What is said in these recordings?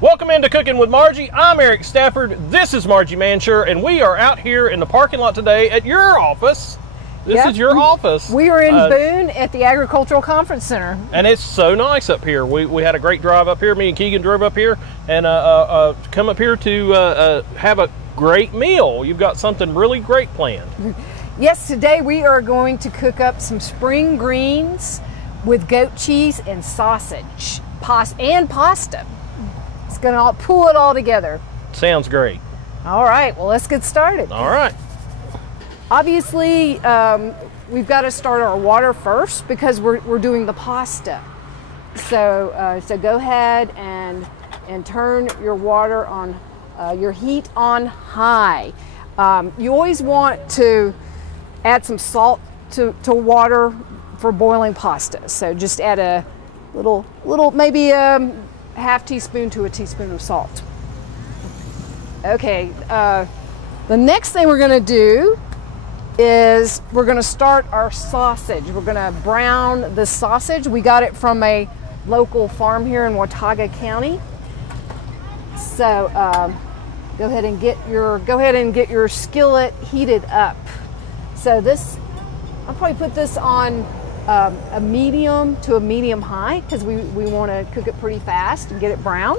Welcome into Cooking with Margie. I'm Eric Stafford. This is Margie Mansure, and we are out here in the parking lot today at your office. This is your office. We are in Boone at the Agricultural Conference Center. And it's so nice up here. We had a great drive up here. Me and Keegan drove up here and come up here to have a great meal. You've got something really great planned. Yes, today we are going to cook up some spring greens with goat cheese and sausage and pasta. It's going to pull it all together. Sounds great. All right, well, let's get started. All right. Obviously, we've got to start our water first because we're doing the pasta. So go ahead and turn your water on, your heat on high. You always want to add some salt to water for boiling pasta. So just add a little maybe a half teaspoon to a teaspoon of salt. Okay, the next thing we're going to do is we're going to start our sausage. We're going to brown the sausage. We got it from a local farm here in Watauga County. So go ahead and get your skillet heated up. So I'll probably put this on a medium to a medium high because we want to cook it pretty fast and get it brown.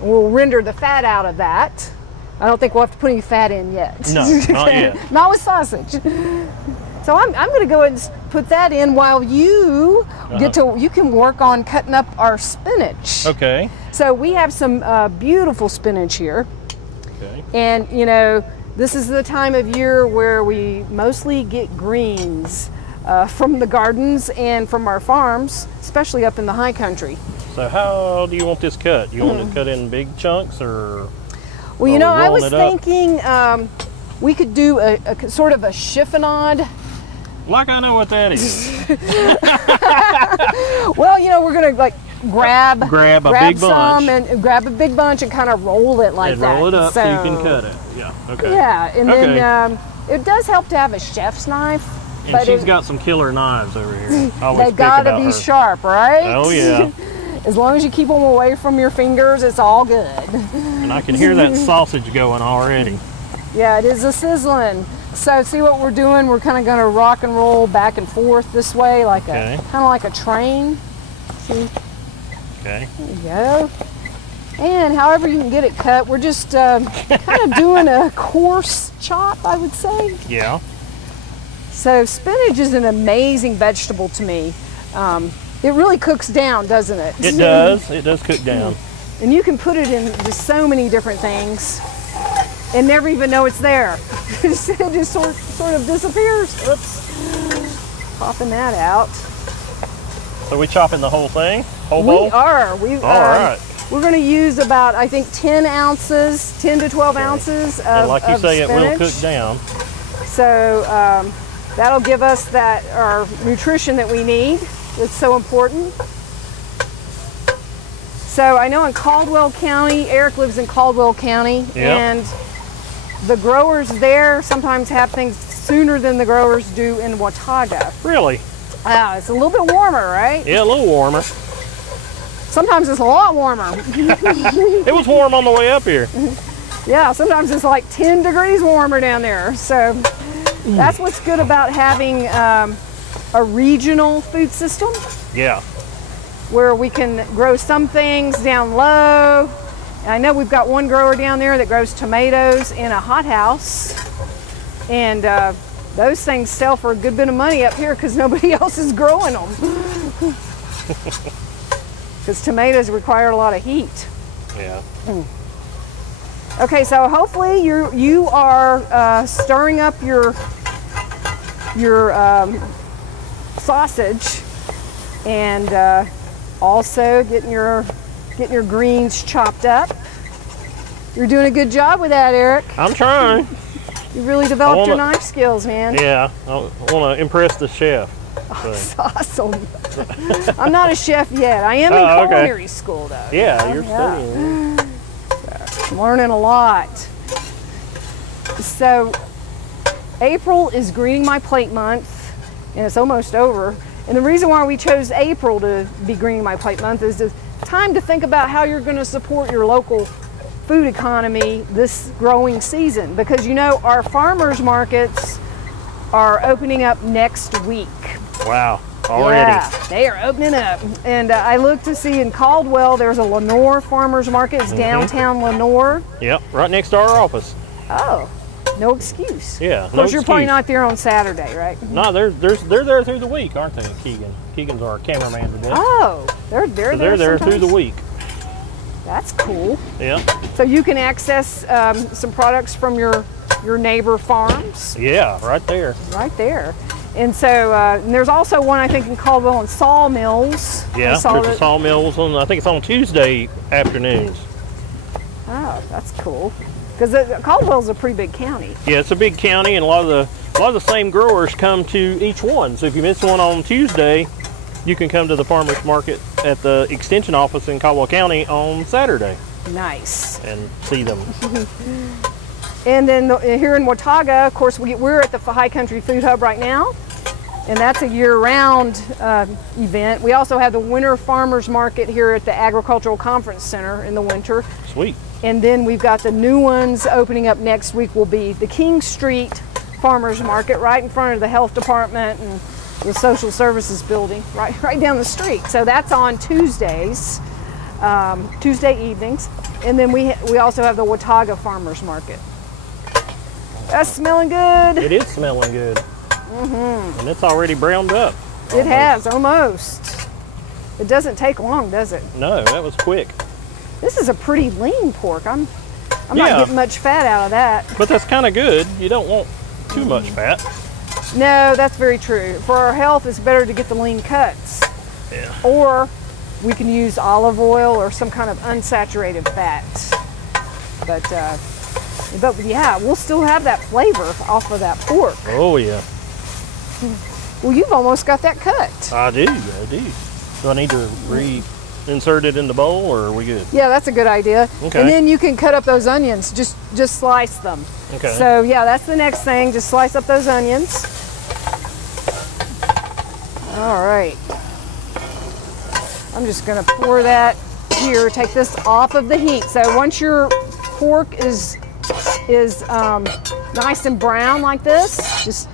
We'll render the fat out of that. I don't think we'll have to put any fat in yet. No, not yet. Not with sausage. So I'm going to go ahead and put that in while you you can work on cutting up our spinach. Okay. So we have some beautiful spinach here. Okay. And you know, this is the time of year where we mostly get greens from the gardens and from our farms, especially up in the high country. So how do you want this cut? You want it cut in big chunks or? Well, you know, I was thinking we could do a sort of a chiffonade. Like I know what that is. Well, you know, we're gonna like grab a big bunch and grab a big bunch and kind of roll it like that. Roll it up so you can cut it. Yeah. Okay. Yeah, and then it does help to have a chef's knife. And but she's got some killer knives over here. They gotta be sharp, right? Oh yeah. As long as you keep them away from your fingers, it's all good. And I can hear that sausage going already. Yeah, it is a sizzling. So see what we're doing? We're kind of going to rock and roll back and forth this way, like kind of like a train. See? Okay. There you go. And however you can get it cut, we're just kind of doing a coarse chop, I would say. Yeah. So spinach is an amazing vegetable to me. It really cooks down, doesn't it? It does. It does cook down. And you can put it in just so many different things and never even know it's there. It just sort of disappears. Oops. Popping that out. So we chopping the whole thing? Whole bowl? We are. All right. We're going to use about, I think, 10 to 12 ounces of and like you say, spinach. It will cook down. So that'll give us our nutrition that we need. It's so important. So I know in Caldwell County, Eric lives in Caldwell County, and the growers there sometimes have things sooner than the growers do in Watauga. Really? It's a little bit warmer, right? Yeah, a little warmer. Sometimes it's a lot warmer. It was warm on the way up here. Yeah, sometimes it's like 10 degrees warmer down there. So that's what's good about having a regional food system. Yeah. Where we can grow some things down low. And I know we've got one grower down there that grows tomatoes in a hothouse. And those things sell for a good bit of money up here because nobody else is growing them. Because tomatoes require a lot of heat. Yeah. Okay, so hopefully you are stirring up your sausage and also getting your greens chopped up. You're doing a good job with that, Eric. I'm trying. You really developed your knife skills, man. Yeah, I want to impress the chef. Oh, that's awesome. I'm not a chef yet. I am in culinary school, though. Yeah, you're studying. I'm learning a lot. So April is Greening My Plate month, and it's almost over. And the reason why we chose April to be Greening My Plate month is it's time to think about how you're going to support your local food economy this growing season, because you know our farmers markets are opening up next week. Wow, already. Yeah, they are opening up. And I looked to see in Caldwell, there's a Lenore farmers market. It's downtown Lenore. Yep, right next to our office. Oh, no excuse. Yeah, of course, you're probably not there on Saturday, right? No, they're there through the week, aren't they, Keegan? Keegan's our cameraman today. Oh, they're there through the week. That's cool. Yeah. So you can access some products from your neighbor farms. Yeah, right there. Right there. And so and there's also one, I think, in Caldwell and Sawmills. Yeah, there's a Sawmills on, I think it's on Tuesday afternoons. Oh, that's cool. Because Caldwell's a pretty big county. Yeah, it's a big county, and a lot of the same growers come to each one. So if you miss one on Tuesday, you can come to the farmers market at the extension office in Caldwell County on Saturday. Nice. And see them. And then here in Watauga, of course, we're at the High Country Food Hub right now, and that's a year-round event. We also have the Winter Farmers Market here at the Agricultural Conference Center in the winter. Sweet. And then we've got the new ones opening up next week. Will be the King Street Farmers Market right in front of the Health Department and the Social Services Building, right down the street. So that's on Tuesdays, Tuesday evenings. And then we also have the Watauga Farmers Market. That's smelling good. It is smelling good. Mm-hmm. And it's already browned up. It has, almost. It doesn't take long, does it? No, that was quick. This is a pretty lean pork. I'm not getting much fat out of that. But that's kind of good. You don't want too much fat. No, that's very true. For our health, it's better to get the lean cuts. Yeah. Or we can use olive oil or some kind of unsaturated fat. But yeah, we'll still have that flavor off of that pork. Oh yeah. Well, you've almost got that cut. I do. Do I need to reinsert it in the bowl, or are we good? Yeah, that's a good idea. Okay. And then you can cut up those onions. Just slice them. Okay. So yeah, that's the next thing. Just slice up those onions. All right. I'm just gonna pour that here. Take this off of the heat. So once your pork is nice and brown like this, just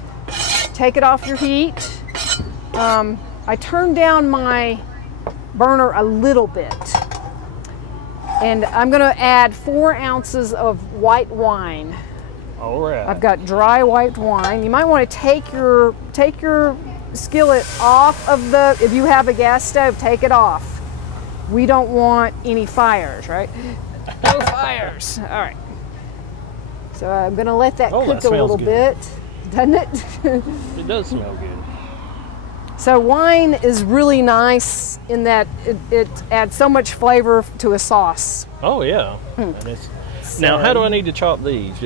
take it off your heat. I turned down my burner a little bit, and I'm going to add 4 ounces of white wine. All right. I've got dry white wine. You might want to take your skillet off of if you have a gas stove, take it off. We don't want any fires, right? No fires. All right. So I'm going to let that cook a little bit. Doesn't it? It does smell good. So wine is really nice in that it adds so much flavor to a sauce. Oh yeah. Now, how do I need to chop these?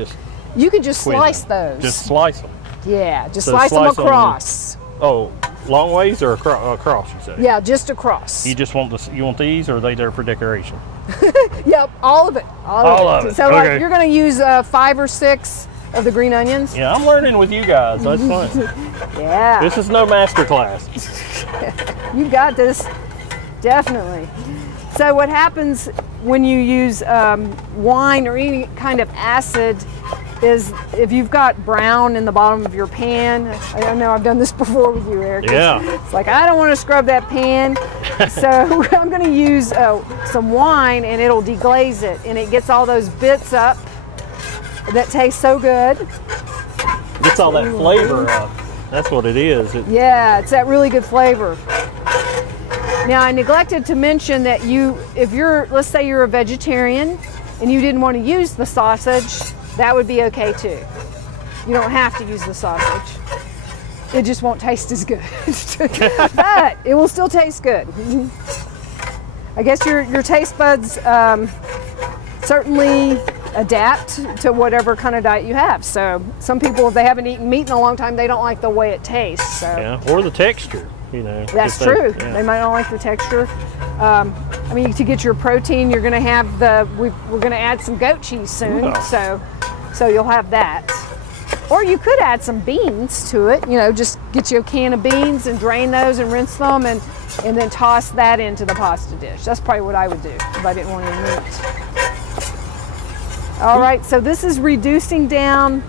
You can just slice those. Just slice them. Yeah, just slice them across. Long ways or across? You say? Yeah, just across. You just want these, or are they there for decoration? Yep, all of it. All of it. So okay. like, you're going to use 5 or 6 of the green onions. Yeah, I'm learning with you guys. That's fun. Yeah. This is no master class. You got this, definitely. So what happens when you use wine or any kind of acid is if you've got brown in the bottom of your pan, I know I've done this before with you, Eric. Yeah. It's like, I don't want to scrub that pan. So I'm going to use some wine, and it'll deglaze it, and it gets all those bits up that taste so good. Gets all that flavor up. That's what it is. Yeah, it's that really good flavor. Now, I neglected to mention that let's say you're a vegetarian and you didn't want to use the sausage, that would be okay too. You don't have to use the sausage. It just won't taste as good. But it will still taste good. I guess your taste buds certainly adapt to whatever kind of diet you have. So some people, if they haven't eaten meat in a long time, they don't like the way it tastes. So. Yeah, or the texture, That's true. Yeah. They might not like the texture. I mean, to get your protein, you're going to have we're going to add some goat cheese soon. Wow. So you'll have that. Or you could add some beans to it, you know, just get you a can of beans and drain those and rinse them and then toss that into the pasta dish. That's probably what I would do if I didn't want any meat. All right, so this is reducing down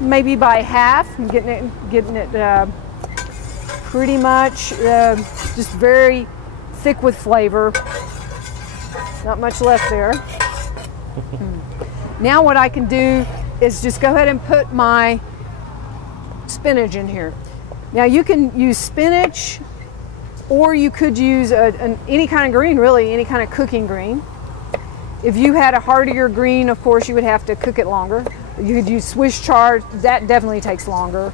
maybe by half. I'm getting it pretty much just very thick with flavor. Not much left there. Now what I can do is just go ahead and put my spinach in here. Now you can use spinach, or you could use any kind of green, really, any kind of cooking green. If you had a heartier green, of course, you would have to cook it longer. You could use Swiss chard, that definitely takes longer.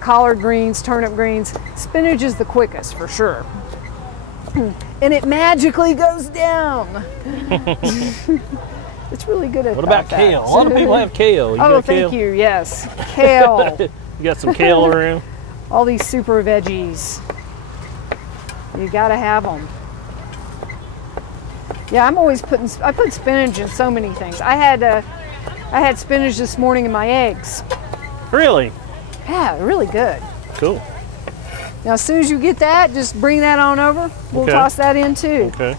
Collard greens, turnip greens. Spinach is the quickest, for sure. And it magically goes down. It's really good at that. What about kale? A lot of people have kale. Oh, thank you. Yes, kale. You got some kale around? All these super veggies. You gotta have them. Yeah, I put spinach in so many things. I had spinach this morning in my eggs. Really? Yeah, really good. Cool. Now, as soon as you get that, just bring that on over. We'll toss that in too. Okay.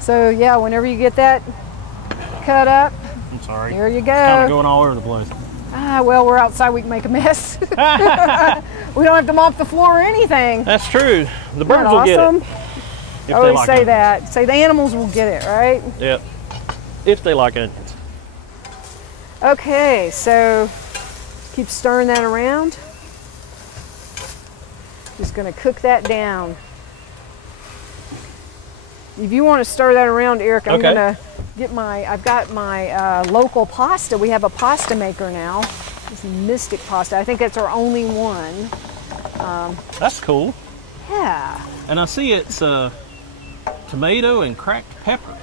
So yeah, whenever you get that cut up, I'm sorry. There you go. It's kind of going all over the place. Ah, well, we're outside. We can make a mess. We don't have to mop the floor or anything. That's true. The birds Isn't will get awesome? it. I always say that. Say the animals will get it, right? Yep. If they like onions. Okay, so keep stirring that around. Just going to cook that down. If you want to stir that around, Eric, I'm going to get I've got my local pasta. We have a pasta maker now. It's Mystic Pasta. I think that's our only one. That's cool. Yeah. And I see it's tomato and cracked pepper,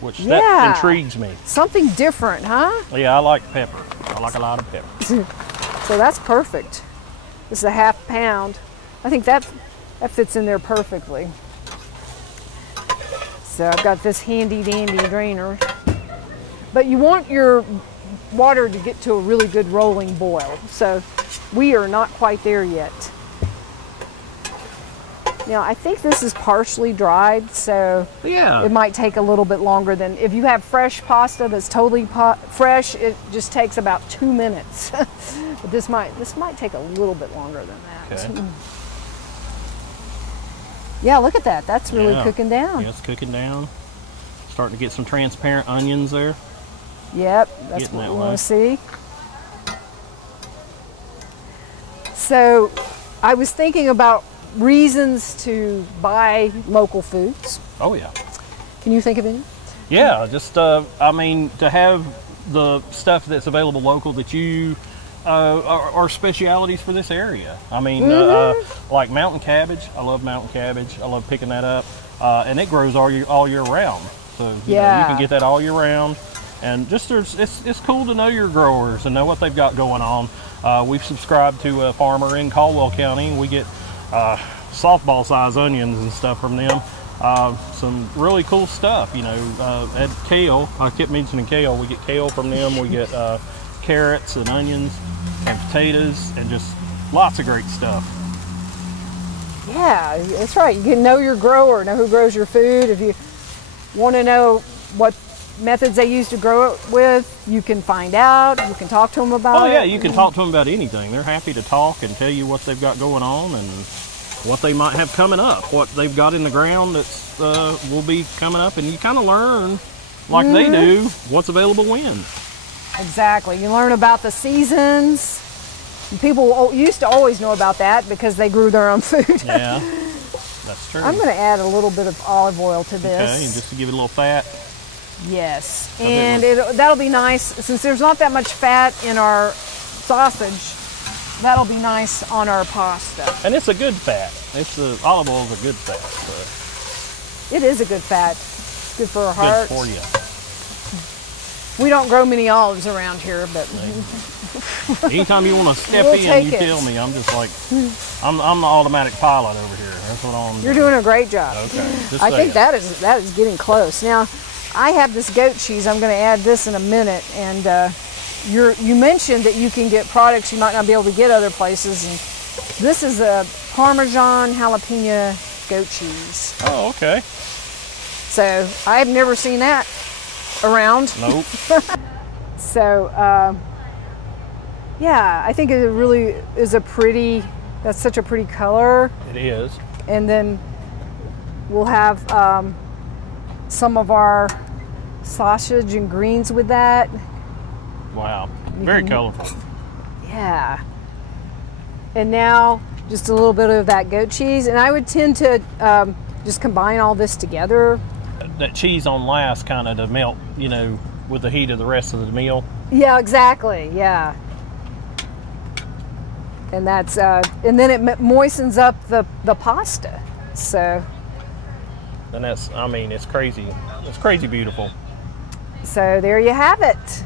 which that intrigues me. Something different, huh? Yeah, I like pepper. I like a lot of pepper. So that's perfect. This is a half pound. I think that fits in there perfectly. So I've got this handy dandy drainer. But you want your water to get to a really good rolling boil. So we are not quite there yet. Now I think this is partially dried, so it might take a little bit longer than if you have fresh pasta that's totally fresh. It just takes about 2 minutes. But this might take a little bit longer than that. Okay. Yeah, look at that. That's really cooking down. Yeah, it's cooking down. Starting to get some transparent onions there. Yep, that's what we want to see. So I was thinking about reasons to buy local foods. Oh yeah. Can you think of any? Yeah, just I mean, to have the stuff that's available local that you are specialities for this area. I mean, like mountain cabbage. I love mountain cabbage. I love picking that up, and it grows all year round. So you know, you can get that all year round, and just it's cool to know your growers and know what they've got going on. We've subscribed to a farmer in Caldwell County. We get softball size onions and stuff from them. Some really cool stuff, you know. At kale, I kept mentioning kale. We get kale from them. We get carrots and onions and potatoes and just lots of great stuff. Yeah, that's right. You can know your grower, know who grows your food. If you want to know what methods they use to grow it with, you can find out. You can talk to them about it. Oh yeah, you can talk to them about anything. They're happy to talk and tell you what they've got going on and what they might have coming up, what they've got in the ground that's will be coming up, and you kind of learn, like they do, what's available when. Exactly. You learn about the seasons. People used to always know about that because they grew their own food. Yeah, that's true. I'm going to add a little bit of olive oil to this. Okay, and just to give it a little fat. Yes, and that'll be nice. Since there's not that much fat in our sausage, that'll be nice on our pasta. And it's a good fat. Olive oil is a good fat. So. It is a good fat. It's good for our heart. Good for you. We don't grow many olives around here, but anytime you want to step in, you tell me. I'm just like, I'm the automatic pilot over here. That's what I'm doing. You're doing a great job. Okay. I think that is getting close. Now, I have this goat cheese. I'm going to add this in a minute, and you mentioned that you can get products you might not be able to get other places, and this is a Parmesan jalapeno goat cheese. Oh, okay. So I've never seen that around. Nope. So yeah, I think it really is that's such a pretty color. It is. And then we'll have some of our sausage and greens with that. Wow, very colorful. Yeah. And now just a little bit of that goat cheese, and I would tend to just combine all this together. That cheese on last kind of to melt, you know, with the heat of the rest of the meal. Yeah, exactly. Yeah. And that's and then it moistens up the pasta. So. And that's, I mean, it's crazy. It's crazy beautiful. So there you have it.